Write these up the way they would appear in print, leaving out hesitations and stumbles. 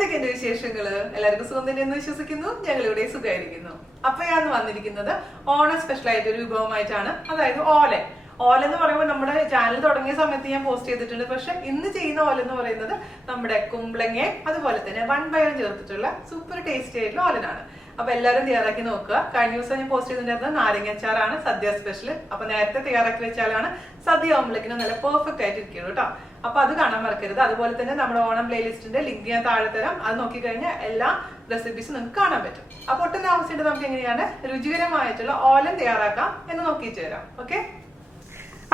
എന്തൊക്കെയുണ്ട് വിശേഷങ്ങള്? എല്ലാവർക്കും സുഖം തന്നെയെന്ന് വിശ്വസിക്കുന്നു. ഞങ്ങളിവിടെ സുഖമായിരിക്കുന്നു. അപ്പൊ ഞാൻ വന്നിരിക്കുന്നത് ഓണം സ്പെഷ്യൽ ആയിട്ട് ഒരു വിഭവമായിട്ടാണ്. അതായത് ഓലൻ. ഓല എന്ന് പറയുമ്പോൾ നമ്മുടെ ചാനൽ തുടങ്ങിയ സമയത്ത് ഞാൻ പോസ്റ്റ് ചെയ്തിട്ടുണ്ട്. പക്ഷെ ഇന്ന് ചെയ്യുന്ന ഓല എന്ന് പറയുന്നത് നമ്മുടെ കുമ്പളങ്ങ അതുപോലെ തന്നെ വൻപയറും ചേർത്തിട്ടുള്ള സൂപ്പർ ടേസ്റ്റി ആയിട്ടുള്ള ഓലനാണ്. അപ്പൊ എല്ലാവരും തയ്യാറാക്കി നോക്കുക. കഴിഞ്ഞ ദിവസം ഞാൻ പോസ്റ്റ് ചെയ്തിട്ടുണ്ടായിരുന്നത് നാരങ്ങാച്ചാറാണ് സദ്യ സ്പെഷ്യൽ. അപ്പൊ നേരത്തെ തയ്യാറാക്കി വെച്ചാലാണ് സദ്യ ആവുമ്പോഴേക്കും നല്ല പെർഫെക്റ്റ് ആയിട്ട് ഇരിക്കുള്ളൂ കേട്ടോ. അപ്പൊ അത് കാണാൻ മറക്കരുത്. അതുപോലെ തന്നെ നമ്മുടെ ഓണം പ്ലേലിസ്റ്റിന്റെ ലിങ്ക് ഞാൻ താഴെ തരാം. അത് നോക്കിക്കഴിഞ്ഞാൽ എല്ലാ റെസിപ്പീസും നിങ്ങൾക്ക് കാണാൻ പറ്റും. അപ്പൊ ഒട്ടും താമസിച്ചിട്ട് നമുക്ക് എങ്ങനെയാണ് രുചികരമായിട്ടുള്ള ഓലൻ തയ്യാറാക്കാം എന്ന് നോക്കിയിട്ട് വരാം. ഓക്കെ,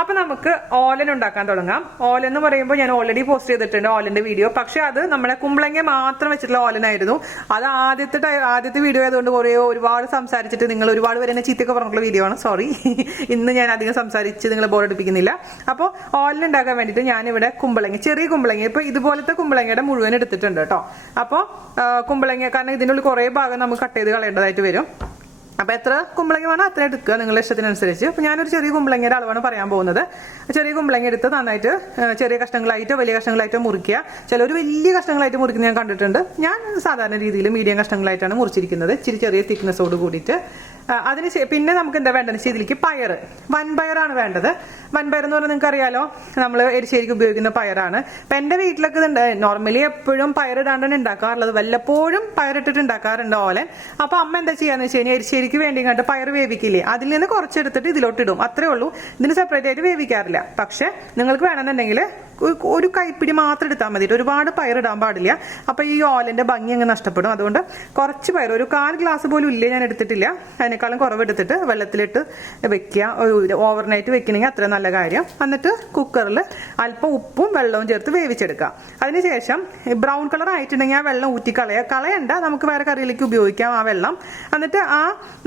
അപ്പൊ നമുക്ക് ഓലൻ ഉണ്ടാക്കാൻ തുടങ്ങാം. ഓലൻ എന്ന് പറയുമ്പോൾ ഞാൻ ഓൾറെഡി പോസ്റ്റ് ചെയ്തിട്ടുണ്ട് ഓലന്റെ വീഡിയോ. പക്ഷെ അത് നമ്മുടെ കുമ്പളങ്ങ മാത്രം വെച്ചിട്ടുള്ള ഓലനായിരുന്നു. അത് ആദ്യത്തെ വീഡിയോ ആയതുകൊണ്ട് ഒരുപാട് സംസാരിച്ചിട്ട് നിങ്ങൾ ഒരുപാട് പേര് എന്നെ ചീത്തയൊക്കെ പറഞ്ഞിട്ടുള്ള വീഡിയോ ആണ്. സോറി, ഇന്ന് ഞാൻ അധികം സംസാരിച്ച് നിങ്ങളെ ബോറടിപ്പിക്കുന്നില്ല. അപ്പോൾ ഓലൻ ഉണ്ടാക്കാൻ വേണ്ടിയിട്ട് ഞാനിവിടെ കുമ്പളങ്ങ, ചെറിയ കുമ്പളങ്ങ, ഇപ്പൊ ഇതുപോലത്തെ കുമ്പളങ്ങയുടെ മുഴുവൻ എടുത്തിട്ടുണ്ട് കേട്ടോ. അപ്പോൾ കുമ്പളങ്ങ, കാരണം ഇതിനുള്ളിൽ കുറെ ഭാഗം നമുക്ക് കട്ട് ചെയ്ത് കളയേണ്ടതായിട്ട് വരും. അപ്പൊ എത്ര കുമ്പളങ്ങ വേണം അത്ര എടുക്കുക നിങ്ങളുടെ ഇഷ്ടത്തിനനുസരിച്ച്. അപ്പൊ ഞാനൊരു ചെറിയ കുമ്പളങ്ങയുടെ അളവാണ് പറയാൻ പോകുന്നത്. ചെറിയ കുമ്പളങ്ങ എടുത്ത് നന്നായിട്ട് ചെറിയ കഷ്ണങ്ങളായിട്ടോ വലിയ കഷ്ണങ്ങളായിട്ടോ മുറിക്കുക. ചിലർ വലിയ കഷ്ണങ്ങളായിട്ട് മുറിക്കുന്നത് ഞാൻ കണ്ടിട്ടുണ്ട്. ഞാൻ സാധാരണ രീതിയിൽ മീഡിയം കഷ്ണങ്ങളായിട്ടാണ് മുറിച്ചിരിക്കുന്നത്, ഇച്ചിരി ചെറിയ തിക്നെസ്സോട് കൂടിയിട്ട്. അതിന് പിന്നെ നമുക്ക് എന്താ വേണ്ടതെന്ന് വെച്ചാൽ ഇതിലേക്ക് പയർ, വൻപയറാണ് വേണ്ടത്. വൻപയർ എന്ന് പറഞ്ഞാൽ നിങ്ങൾക്ക് അറിയാലോ, നമ്മൾ എരിശ്ശേരിക്ക് ഉപയോഗിക്കുന്ന പയറാണ്. അപ്പൊ എന്റെ വീട്ടിലൊക്കെ ഇതുണ്ട്. നോർമലി എപ്പോഴും പയറിടാണ്ടാണ് ഉണ്ടാക്കാറുള്ളത്, വല്ലപ്പോഴും പയറിട്ടിട്ട് ഉണ്ടാക്കാറുണ്ട് ഓലൻ. അപ്പൊ അമ്മ എന്താ ചെയ്യാന്ന് വെച്ച് കഴിഞ്ഞാൽ എരിശ്ശേരിക്ക് വേണ്ടി കണ്ട് പയർ വേവിക്കില്ലേ, അതിൽ നിന്ന് കുറച്ചെടുത്തിട്ട് ഇതിലോട്ട് ഇടും, അത്രേ ഉള്ളൂ. ഇതിന് സെപ്പറേറ്റ് ആയിട്ട് വേവിക്കാറില്ല. പക്ഷെ നിങ്ങൾക്ക് വേണമെന്നുണ്ടെങ്കിൽ ഒരു കൈപ്പിടി മാത്രം എടുത്താൽ മതി, ഒരുപാട് പയർ ഇടാൻ പാടില്ല. അപ്പൊ ഈ ഓലന്റെ ഭംഗി അങ്ങ് നഷ്ടപ്പെടും. അതുകൊണ്ട് കുറച്ച് പയർ, ഒരു 1/4 ഗ്ലാസ് പോലും ഇല്ലേ ഞാൻ എടുത്തിട്ടില്ല, അതിനേക്കാളും കുറവ് എടുത്തിട്ട് വെള്ളത്തിലിട്ട് വെക്കുക. ഓവർനൈറ്റ് വെക്കണമെങ്കിൽ അത്ര നല്ല കാര്യം. എന്നിട്ട് കുക്കറിൽ അല്പം ഉപ്പും വെള്ളവും ചേർത്ത് വേവിച്ചെടുക്കുക. അതിനുശേഷം ബ്രൗൺ കളർ ആയിട്ടുണ്ടെങ്കിൽ ആ വെള്ളം ഊറ്റി കളയണ്ട, നമുക്ക് വേറെ കറിയിലേക്ക് ഉപയോഗിക്കാം ആ വെള്ളം. എന്നിട്ട് ആ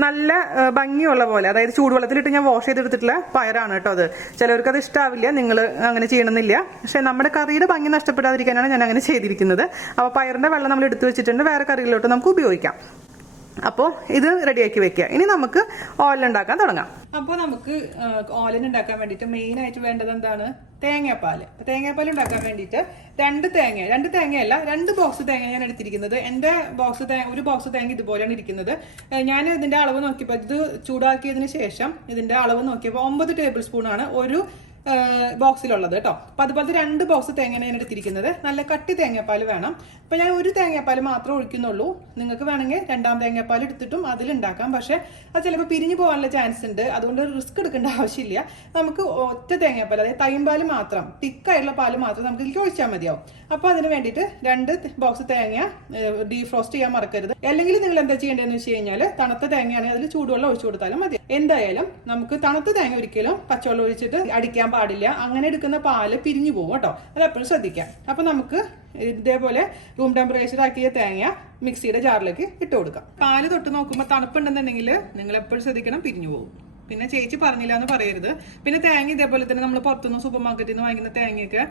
നല്ല ഭംഗിയുള്ള പോലെ, അതായത് ചൂടുവെള്ളത്തിലിട്ട് ഞാൻ വാഷ് ചെയ്തെടുത്തിട്ടുള്ള പയറാണ് കേട്ടോ അത്. ചിലവർക്ക് അത് ഇഷ്ടാവില്ല, നിങ്ങൾ അങ്ങനെ ചെയ്യണമെന്നില്ല. പക്ഷെ നമ്മുടെ കറിയുടെ ഭംഗി നഷ്ടപ്പെടാതിരിക്കാനാണ് ഞാൻ അങ്ങനെ ചെയ്തിരിക്കുന്നത്. അപ്പോൾ പയറിന്റെ വെള്ളം നമ്മൾ എടുത്തു വെച്ചിട്ടുണ്ട്, വേറെ കറികളിലോട്ട് നമുക്ക് ഉപയോഗിക്കാം. അപ്പോൾ ഇത് റെഡിയാക്കി വെക്കുക. ഇനി നമുക്ക് ഓലൻ ഉണ്ടാക്കാൻ തുടങ്ങാം. അപ്പോൾ നമുക്ക് ഓലൻ ഉണ്ടാക്കാൻ വേണ്ടിയിട്ട് മെയിൻ ആയിട്ട് വേണ്ടത് എന്താണ്? തേങ്ങാപ്പാൽ. തേങ്ങാപ്പാൽ ഉണ്ടാക്കാൻ വേണ്ടിയിട്ട് 2 തേങ്ങയല്ല 2 ബോക്സ് തേങ്ങ ഞാൻ എടുത്തിരിക്കുന്നത്. എൻ്റെ ഒരു ബോക്സ് തേങ്ങ ഇതുപോലെയാണ് ഇരിക്കുന്നത്. ഞാൻ ഇതിന്റെ അളവ് നോക്കിയപ്പോൾ, ഇത് ചൂടാക്കിയതിന് ശേഷം ഇതിന്റെ അളവ് നോക്കിയപ്പോൾ 9 ടേബിൾ സ്പൂണാണ് ഒരു ബോക്സിലുള്ളത് കേട്ടോ. അപ്പൊ അതുപോലത്തെ 2 ബോക്സ് തേങ്ങയാണ് ഞാൻ എടുത്തിരിക്കുന്നത്. നല്ല കട്ടി തേങ്ങാപ്പാൽ വേണം. അപ്പൊ ഞാൻ ഒരു തേങ്ങാപ്പാൽ മാത്രമേ ഒഴിക്കുന്നുള്ളൂ. നിങ്ങൾക്ക് വേണമെങ്കിൽ 2ാം തേങ്ങാപ്പാൽ എടുത്തിട്ടും അതിലുണ്ടാക്കാം. പക്ഷെ അത് ചിലപ്പോൾ പിരിഞ്ഞു പോകാനുള്ള ചാൻസ് ഉണ്ട്. അതുകൊണ്ട് റിസ്ക് എടുക്കേണ്ട ആവശ്യമില്ല. നമുക്ക് ഒറ്റ തേങ്ങാപ്പാൽ, അതായത് തൈമ്പാൽ മാത്രം, തിക്കായിട്ടുള്ള പാല് മാത്രം നമുക്ക് ഇതിലേക്ക് ഒഴിച്ചാൽ മതിയാവും. അപ്പൊ അതിന് വേണ്ടിയിട്ട് 2 ബോക്സ് തേങ്ങ ഡീഫ്രോസ്റ്റ് ചെയ്യാൻ മറക്കരുത്. അല്ലെങ്കിൽ നിങ്ങൾ എന്താ ചെയ്യേണ്ടതെന്ന് വെച്ച് കഴിഞ്ഞാൽ, തണുത്ത തേങ്ങയാണെങ്കിൽ അതിൽ ചൂടുവെള്ളം ഒഴിച്ചു കൊടുത്താലും മതി. എന്തായാലും നമുക്ക് തണുത്ത തേങ്ങ ഒരിക്കലും പച്ചവെള്ളം ഒഴിച്ചിട്ട് അടിക്കാൻ പാടില്ല. അങ്ങനെ എടുക്കുന്ന പാല് പിരിഞ്ഞു പോകും കേട്ടോ, അത് എപ്പോഴും ശ്രദ്ധിക്കാം. അപ്പൊ നമുക്ക് ഇതേപോലെ റൂം ടെമ്പറേച്ചർ ആക്കിയ തേങ്ങ മിക്സിയുടെ ജാറിലേക്ക് ഇട്ട് കൊടുക്കാം. പാല് തൊട്ട് നോക്കുമ്പോൾ തണുപ്പുണ്ടെന്നുണ്ടെങ്കിൽ നിങ്ങൾ എപ്പോഴും ശ്രദ്ധിക്കണം, പിരിഞ്ഞു പോകും. പിന്നെ ചേച്ചി പറഞ്ഞില്ല എന്ന് പറയരുത്. പിന്നെ തേങ്ങ ഇതേപോലെ തന്നെ നമ്മൾ പുറത്തുനിന്ന് സൂപ്പർ മാർക്കറ്റിൽ നിന്ന് വാങ്ങിക്കുന്ന തേങ്ങയൊക്കെ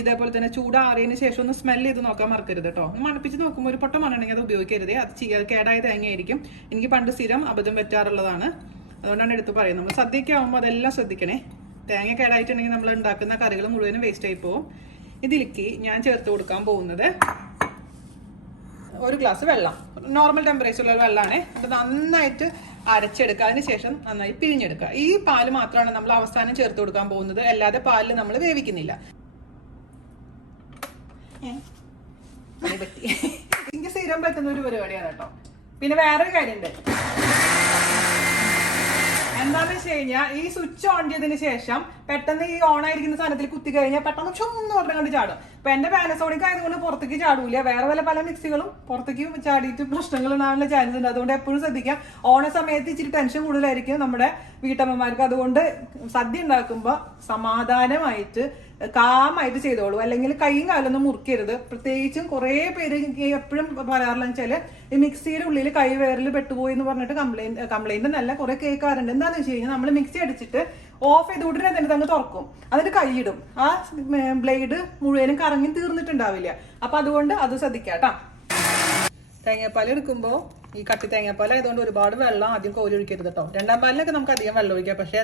ഇതേപോലെ തന്നെ ചൂടാറിയതിന് ശേഷം ഒന്ന് സ്മെൽ ചെയ്ത് നോക്കാൻ മറക്കരുത് കേട്ടോ. മണപ്പിച്ച് നോക്കുമ്പോൾ ഒരു പൊട്ട മണമാണെങ്കിൽ അത് ഉപയോഗിക്കരുത്, അത് കേടായ തേങ്ങയായിരിക്കും. എനിക്ക് പണ്ട് സ്ഥിരം അബദ്ധം പറ്റാറുള്ളതാണ്, അതുകൊണ്ടാണ് എടുത്ത് പറയുന്നത്. നമ്മൾ സദ്യയൊക്കെ ആകുമ്പോൾ അതെല്ലാം ശ്രദ്ധിക്കണേ. തേങ്ങ കേടായിട്ടുണ്ടെങ്കിൽ നമ്മൾ ഉണ്ടാക്കുന്ന കറികൾ മുഴുവനും വേസ്റ്റ് ആയി പോകും. ഇതിലേക്ക് ഞാൻ ചേർത്ത് കൊടുക്കാൻ പോകുന്നത് 1 ഗ്ലാസ് വെള്ളം, നോർമൽ ടെമ്പറേച്ചറിലുള്ള വെള്ളമാണ്. അത് നന്നായിട്ട് അരച്ചെടുക്കുക. അതിനുശേഷം നന്നായി പിഴിഞ്ഞെടുക്കുക. ഈ പാല് മാത്രമാണ് നമ്മൾ അവസാനം ചേർത്ത് കൊടുക്കാൻ പോകുന്നത്, അല്ലാതെ പാലിൽ നമ്മൾ വേവിക്കുന്നില്ല. എനിക്ക് സ്ഥിരം പറ്റുന്ന ഒരു പരിപാടിയാണ് കേട്ടോ. പിന്നെ വേറൊരു കാര്യമുണ്ട്, എന്താണെന്ന് വെച്ച് കഴിഞ്ഞാൽ ഈ സ്വിച്ച് ഓൺ ചെയ്തതിന് ശേഷം പെട്ടെന്ന് ഈ ഓൺ ആയിരിക്കുന്ന സാധനത്തിൽ കുത്തി കഴിഞ്ഞാൽ പെട്ടെന്ന് ചുമന്ന് പറഞ്ഞ കണ്ട് ചാടും. അപ്പൊ എന്റെ പാനസോണിക് ആയതുകൊണ്ട് പുറത്തേക്ക് ചാടൂല. വേറെ പല മിക്സികളും പുറത്തേക്ക് ചാടിയിട്ട് പ്രശ്നങ്ങൾ ഉണ്ടാകാനുള്ള ചാൻസ് ഉണ്ട്. അതുകൊണ്ട് എപ്പോഴും ശ്രദ്ധിക്കാം. ഓണ സമയത്ത് ഇച്ചിരി ടെൻഷൻ കൂടുതലായിരിക്കും നമ്മുടെ വീട്ടമ്മമാർക്ക്. അതുകൊണ്ട് സദ്യ ഉണ്ടാക്കുമ്പോൾ സമാധാനമായിട്ട് കാമായിട്ട് ചെയ്തോളൂ. അല്ലെങ്കിൽ കൈയും കാലൊന്നും മുറിക്കരുത്. പ്രത്യേകിച്ചും കുറെ പേര് എപ്പോഴും പറയാറില്ല വെച്ചാല് ഈ മിക്സിയുടെ ഉള്ളിൽ കൈവേറിൽ പെട്ടുപോയി എന്ന് പറഞ്ഞിട്ട് കംപ്ലൈന്റ് നല്ല കുറെ കേൾക്കാറുണ്ട്. എന്താന്ന് വെച്ച് കഴിഞ്ഞാൽ നമ്മൾ മിക്സി അടിച്ചിട്ട് ഓഫ് ചെയ്ത് ഉടനെ തന്നെ അങ്ങ് തുറക്കും, എന്നിട്ട് കൈയിടും. ആ ബ്ലേഡ് മുഴുവനും കറങ്ങി തീർന്നിട്ടുണ്ടാവില്ല. അപ്പൊ അതുകൊണ്ട് അത് ശ്രദ്ധിക്കാട്ടാ. തേങ്ങാപ്പാൽ എടുക്കുമ്പോൾ ഈ കട്ടി തേങ്ങാപ്പാൽ ആയതുകൊണ്ട് ഒരുപാട് വെള്ളം ആദ്യം കോരി ഒഴിക്കരുത് കേട്ടോ. 2ാം പാലിലൊക്കെ നമുക്ക് അധികം വെള്ളം ഒഴിക്കാം. പക്ഷെ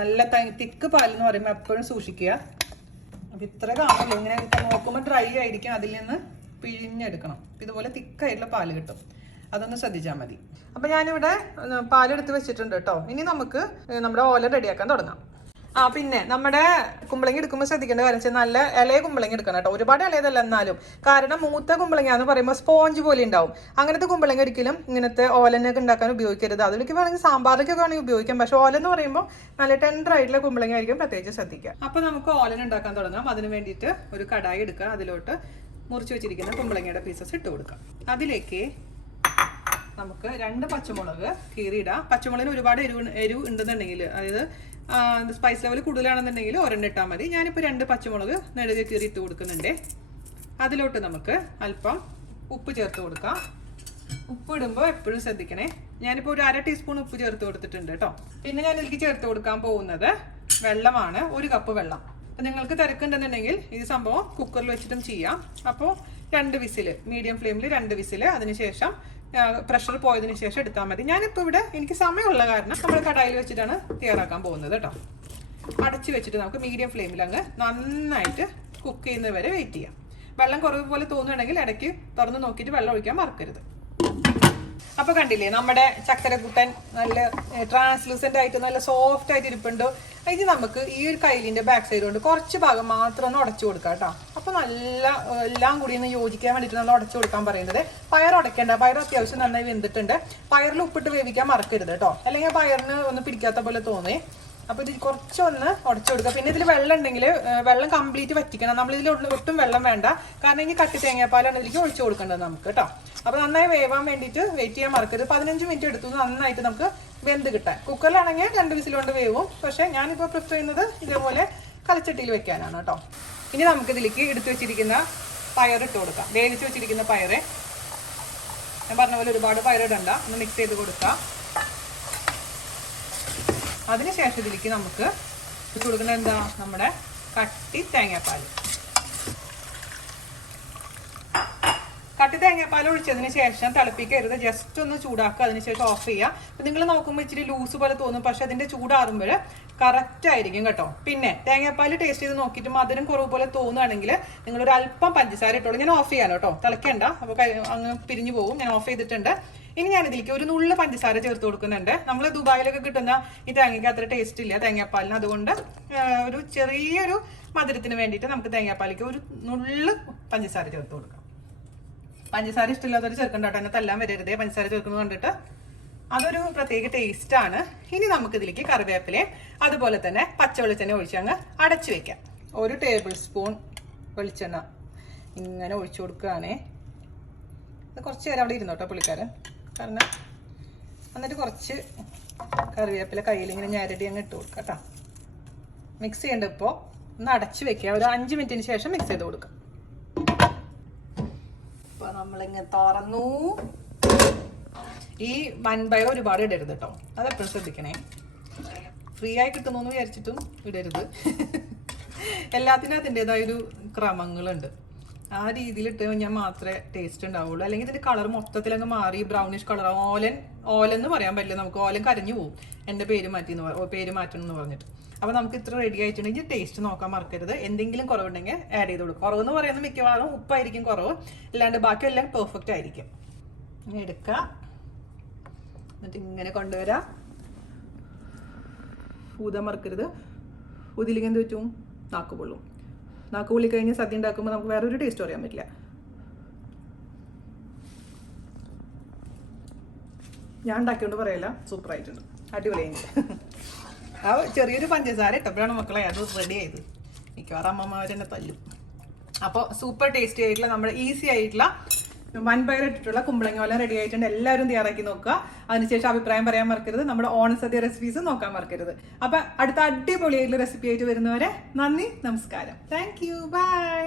നല്ല തിക്ക് പാലെന്ന് പറയുമ്പോൾ എപ്പോഴും സൂക്ഷിക്കുക. അപ്പൊ ഇത്ര കാണുള്ളൂ. ഇങ്ങനെ നോക്കുമ്പോൾ ഡ്രൈ ആയിരിക്കും, അതിൽ നിന്ന് പിഴിഞ്ഞെടുക്കണം. ഇതുപോലെ തിക്കായിട്ടുള്ള പാല് കിട്ടും, അതൊന്ന് ശ്രദ്ധിച്ചാൽ മതി. അപ്പം ഞാനിവിടെ പാലെടുത്ത് വെച്ചിട്ടുണ്ട് കേട്ടോ. ഇനി നമുക്ക് നമ്മുടെ ഓല റെഡിയാക്കാൻ തുടങ്ങാം. പിന്നെ നമ്മുടെ കുമ്പളങ്ങി എടുക്കുമ്പോൾ ശ്രദ്ധിക്കേണ്ട കാര്യം വെച്ചാൽ നല്ല ഇലയ കുമ്പളങ്ങി എടുക്കണം കേട്ടോ. ഒരുപാട് ഇലയതല്ല എന്നാലും, കാരണം മൂത്ത കുമ്പളങ്ങ എന്ന് പറയുമ്പോൾ സ്പോഞ്ച് പോലെ ഉണ്ടാവും. അങ്ങനത്തെ കുമ്പളങ്ങി ഒരിക്കലും ഇങ്ങനത്തെ ഓലനൊക്കെ ഉണ്ടാക്കാൻ ഉപയോഗിക്കരുത്. അതിലേക്ക് വേണമെങ്കിൽ സാമ്പാറിലേക്കൊക്കെ വേണമെങ്കിൽ ഉപയോഗിക്കാം. പക്ഷെ ഓല എന്ന് പറയുമ്പോൾ നല്ല ടെൻഡർ ആയിട്ടുള്ള കുമ്പളങ്ങ ആയിരിക്കും, പ്രത്യേകിച്ച് ശ്രദ്ധിക്കുക. അപ്പോൾ നമുക്ക് ഓലൻ ഉണ്ടാക്കാൻ തുടങ്ങാം. അതിന് വേണ്ടിയിട്ട് ഒരു കടായി എടുക്കുക. അതിലോട്ട് മുറിച്ച് വെച്ചിരിക്കുന്ന കുമ്പളങ്ങയുടെ പീസസ് ഇട്ട് കൊടുക്കാം. അതിലേക്ക് നമുക്ക് 2 പച്ചമുളക് കീറിയിടാം. പച്ചമുളകിന് ഒരുപാട് എരിവ് ഉണ്ടെന്നുണ്ടെങ്കിൽ, അതായത് സ്പൈസ് ലെവൽ കൂടുതലാണെന്നുണ്ടെങ്കിൽ ഒരെണ്ണം ഇട്ടാൽ മതി. ഞാനിപ്പോൾ 2 പച്ചമുളക് നെടുകെ കീറി ഇട്ട് കൊടുക്കുന്നുണ്ട്. അതിലോട്ട് നമുക്ക് അല്പം ഉപ്പ് ചേർത്ത് കൊടുക്കാം. ഉപ്പ് ഇടുമ്പോൾ എപ്പോഴും ശ്രദ്ധിക്കണേ. ഞാനിപ്പോൾ ഒരു 1/2 ടീസ്പൂൺ ഉപ്പ് ചേർത്ത് കൊടുത്തിട്ടുണ്ട് കേട്ടോ. പിന്നെ ഞാൻ ഇതിലേക്ക് ചേർത്ത് കൊടുക്കാൻ പോകുന്നത് വെള്ളമാണ്. 1 കപ്പ് വെള്ളം. അപ്പം നിങ്ങൾക്ക് തിരക്കുണ്ടെന്നുണ്ടെങ്കിൽ ഈ സംഭവം കുക്കറിൽ വെച്ചിട്ടും ചെയ്യാം. അപ്പോൾ 2 വിസിൽ, മീഡിയം ഫ്ലെയിമിൽ 2 വിസിൽ, അതിനുശേഷം പ്രഷർ പോയതിനു ശേഷം എടുത്താൽ മതി. ഞാനിപ്പോൾ ഇവിടെ എനിക്ക് സമയമുള്ള കാരണം നമ്മൾ കടായിൽ വെച്ചിട്ടാണ് തയ്യാറാക്കാൻ പോകുന്നത് കേട്ടോ. അടച്ച് വെച്ചിട്ട് നമുക്ക് മീഡിയം ഫ്ലെയിമിൽ അങ്ങ് നന്നായിട്ട് കുക്ക് ചെയ്യുന്നവരെ വെയിറ്റ് ചെയ്യാം. വെള്ളം കുറവ് പോലെ തോന്നുകയാണെങ്കിൽ ഇടയ്ക്ക് തുറന്ന് നോക്കിയിട്ട് വെള്ളം ഒഴിക്കാൻ മറക്കരുത്. അപ്പോൾ കണ്ടില്ലേ, നമ്മുടെ ചക്കരക്കുട്ടൻ നല്ല ട്രാൻസ്ലൂസൻ്റ് ആയിട്ട് നല്ല സോഫ്റ്റ് ആയിട്ട് ഇരിപ്പുണ്ട്. ഇത് നമുക്ക് ഈ ഒരു കൈലിൻ്റെ ബാക്ക് സൈഡ് കൊണ്ട് കുറച്ച് ഭാഗം മാത്രം ഒന്ന് ഉടച്ചു കൊടുക്കാം കേട്ടോ. അപ്പോൾ നല്ല എല്ലാം കൂടി ഒന്ന് യോജിക്കാൻ വേണ്ടിയിട്ട് നമ്മൾ ഉടച്ചു കൊടുക്കാൻ പറയുന്നത്. പയർ ഉടയ്ക്കേണ്ട, പയർ അത്യാവശ്യം നന്നായി വെന്തിട്ടുണ്ട്. പയറിൽ ഉപ്പിട്ട് വേവിക്കാൻ മറക്കരുത് കേട്ടോ, അല്ലെങ്കിൽ പയറിന് ഒന്ന് പിടിക്കാത്ത പോലെ തോന്നേ. അപ്പോൾ ഇത് കുറച്ചൊന്ന് ഉടച്ചു കൊടുക്കുക. പിന്നെ ഇതിൽ വെള്ളം ഉണ്ടെങ്കിൽ വെള്ളം കംപ്ലീറ്റ് വറ്റിക്കണം. നമ്മളിതിൽ ഒട്ടും വെള്ളം വേണ്ട, കാരണം ഇനി കട്ടി തേങ്ങാപ്പാലാണ് ഇതിലേക്ക് ഒഴിച്ചു കൊടുക്കേണ്ടത് നമുക്ക് കേട്ടോ. അപ്പോൾ നന്നായി വേവാൻ വേണ്ടിയിട്ട് വെയിറ്റ് ചെയ്യാൻ മറക്കരുത്. 15 മിനിറ്റ് എടുത്തു നന്നായിട്ട് നമുക്ക് വെന്ത് കിട്ടാൻ. കുക്കറിലാണെങ്കിൽ 2 വിസിൽ കൊണ്ട് വേവും. പക്ഷേ ഞാനിപ്പോൾ പ്രിഫർ ചെയ്യുന്നത് ഇതേപോലെ കലച്ചട്ടിയിൽ വെക്കാനാണ് കേട്ടോ. ഇനി നമുക്കിതിലേക്ക് എടുത്തു വെച്ചിരിക്കുന്ന പയർ ഇട്ട് കൊടുക്കാം. വേവിച്ച് വെച്ചിരിക്കുന്ന പയറ് ഞാൻ പറഞ്ഞ പോലെ ഒരുപാട് പയറിടണ്ട, ഒന്ന് മിക്സ് ചെയ്ത് കൊടുക്കാം. അതിനുശേഷം ഇതിലേക്ക് നമുക്ക് ഇട്ട് കൊടുക്കുന്നത് എന്താ, നമ്മുടെ കട്ടി തേങ്ങാപ്പാൽ. കട്ടി തേങ്ങാപ്പാൽ ഒഴിച്ചതിന് ശേഷം തിളപ്പിക്കരുത്, ജസ്റ്റ് ഒന്ന് ചൂടാക്കുക. അതിനുശേഷം ഓഫ് ചെയ്യുക. അപ്പം നിങ്ങൾ നോക്കുമ്പോൾ ഇച്ചിരി ലൂസ് പോലെ തോന്നും, പക്ഷെ അതിൻ്റെ ചൂടാറുമ്പോൾ കറക്റ്റ് ആയിരിക്കും കേട്ടോ. പിന്നെ തേങ്ങാപ്പാൽ ടേസ്റ്റ് ചെയ്ത് നോക്കിയിട്ട് മധുരം കുറവ് പോലെ തോന്നുകയാണെങ്കിൽ നിങ്ങളൊരു അല്പം പഞ്ചസാര ഇട്ടോളൂ. ഞാൻ ഓഫ് ചെയ്യാനോ കേട്ടോ, തിളയ്ക്കണ്ട, അപ്പോൾ അങ്ങ് പിരിഞ്ഞു പോകും. ഞാൻ ഓഫ് ചെയ്തിട്ടുണ്ട്. ഇനി ഞാൻ ഇതിലേക്ക് ഒരു നുള്ള് പഞ്ചസാര ചേർത്ത് കൊടുക്കുന്നുണ്ട്. നമ്മൾ ദുബായിലൊക്കെ കിട്ടുന്ന ഈ തേങ്ങയ്ക്ക് അത്ര ടേസ്റ്റ് ഇല്ല തേങ്ങാപ്പാലിന്. അതുകൊണ്ട് ഒരു ചെറിയൊരു മധുരത്തിന് വേണ്ടിയിട്ട് നമുക്ക് തേങ്ങാപ്പാലിക്ക് ഒരു നുള്ള് പഞ്ചസാര ചേർത്ത് കൊടുക്കാം. പഞ്ചസാര ഇഷ്ടമില്ലാത്തവർ ചേർക്കണ്ട കേട്ടോ, എന്നെ തല്ലാൻ വരരുതേ പഞ്ചസാര ചേർക്കുന്നത് കണ്ടിട്ട്. അതൊരു പ്രത്യേക ടേസ്റ്റാണ്. ഇനി നമുക്ക് ഇതിലേക്ക് കറിവേപ്പിലയും അതുപോലെ തന്നെ പച്ചവെളിച്ചെണ്ണ ഒഴിച്ച് അങ്ങ് അടച്ചു വെക്കാം. 1 ടേബിൾ സ്പൂൺ വെളിച്ചെണ്ണ ഇങ്ങനെ ഒഴിച്ചു കൊടുക്കുകയാണേ. കുറച്ച് നേരം അവിടെ ഇരുന്നോട്ടോ പുള്ളിക്കാരൻ, കാരണം എന്നിട്ട് കുറച്ച് കറിവേപ്പില കയ്യിൽ ഇങ്ങനെ ഞരടി അങ്ങ് ഇട്ട് കൊടുക്കാം കേട്ടോ. മിക്സ് ചെയ്യേണ്ട ഇപ്പോൾ ഒന്ന് അടച്ചു വെക്കുക. ഒരു 5 മിനിറ്റിന് ശേഷം മിക്സ് ചെയ്ത് കൊടുക്കാം. അപ്പോൾ നമ്മളിങ്ങനെ തുറന്നു. ഈ വൻപയർ ഒരുപാട് ഇടരുത് കേട്ടോ, അതെപ്പോഴും ശ്രദ്ധിക്കണേ. ഫ്രീ ആയി കിട്ടുന്നു എന്ന് വിചാരിച്ചിട്ടും ഇടരുത്. എല്ലാത്തിനും അതിൻ്റെതായൊരു ക്രമങ്ങളുണ്ട്. ആ രീതിയിൽ ഇട്ട് കഴിഞ്ഞാൽ മാത്രമേ ടേസ്റ്റ് ഉണ്ടാവുള്ളൂ. അല്ലെങ്കിൽ ഇതിൻ്റെ കളർ മൊത്തത്തിലങ്ങ് മാറി ബ്രൗണിഷ് കളർ. ഓലൻ എന്ന് പറയാൻ പറ്റില്ല നമുക്ക്, ഓലൻ കരഞ്ഞു പോവും എൻ്റെ പേര് മാറ്റണം എന്ന് പറഞ്ഞിട്ട്. അപ്പോൾ നമുക്ക് ഇത്ര റെഡി ആയിട്ടുണ്ടെങ്കിൽ ടേസ്റ്റ് നോക്കാൻ മറക്കരുത്. എന്തെങ്കിലും കുറവുണ്ടെങ്കിൽ ആഡ് ചെയ്ത് കൊടുക്കും. കുറവെന്ന് പറയുന്നത് മിക്കവാറും ഉപ്പായിരിക്കും കുറവ്, അല്ലാണ്ട് ബാക്കിയെല്ലാം പെർഫെക്റ്റ് ആയിരിക്കും. ഇങ്ങനെ എടുക്കുക, എന്നിട്ട് ഇങ്ങനെ കൊണ്ടുവരാം. ഊതാൻ മറക്കരുത്. ഊതിയില്ലെങ്കിൽ എന്ത് പറ്റും, നാക്ക് പൊള്ളും. നാക്ക് പൊള്ളി കഴിഞ്ഞ് സദ്യ ഉണ്ടാക്കുമ്പോൾ നമുക്ക് വേറൊരു ടേസ്റ്റ് അറിയാൻ പറ്റില്ല. ഞാൻ ഉണ്ടാക്കിയോണ്ട് പറയല്ല, സൂപ്പറായിട്ടുണ്ട്, അടിപൊളിയായിട്ട്. ആ ചെറിയൊരു പഞ്ചസാര ഇട്ടപ്പോഴാണ് മക്കളെ അത് റെഡി ആയത്. മിക്കവാറും അമ്മമാർ തന്നെ തല്ലും. അപ്പോൾ സൂപ്പർ ടേസ്റ്റി ആയിട്ടുള്ള നമ്മുടെ ഈസി ആയിട്ടുള്ള വൻപയർ ഇട്ടിട്ടുള്ള കുമ്പളങ്ങ ഓല റെഡി ആയിട്ടുണ്ട്. എല്ലാവരും തയ്യാറാക്കി നോക്കുക. അതിനുശേഷം അഭിപ്രായം പറയാൻ മറക്കരുത്. നമ്മുടെ ഓണസദ്യ റെസിപ്പീസ് നോക്കാൻ മറക്കരുത്. അപ്പം അടുത്ത അടിപൊളിയായിട്ടുള്ള റെസിപ്പി ആയിട്ട് വരുന്നവരെ നന്ദി, നമസ്കാരം. Thank you, by.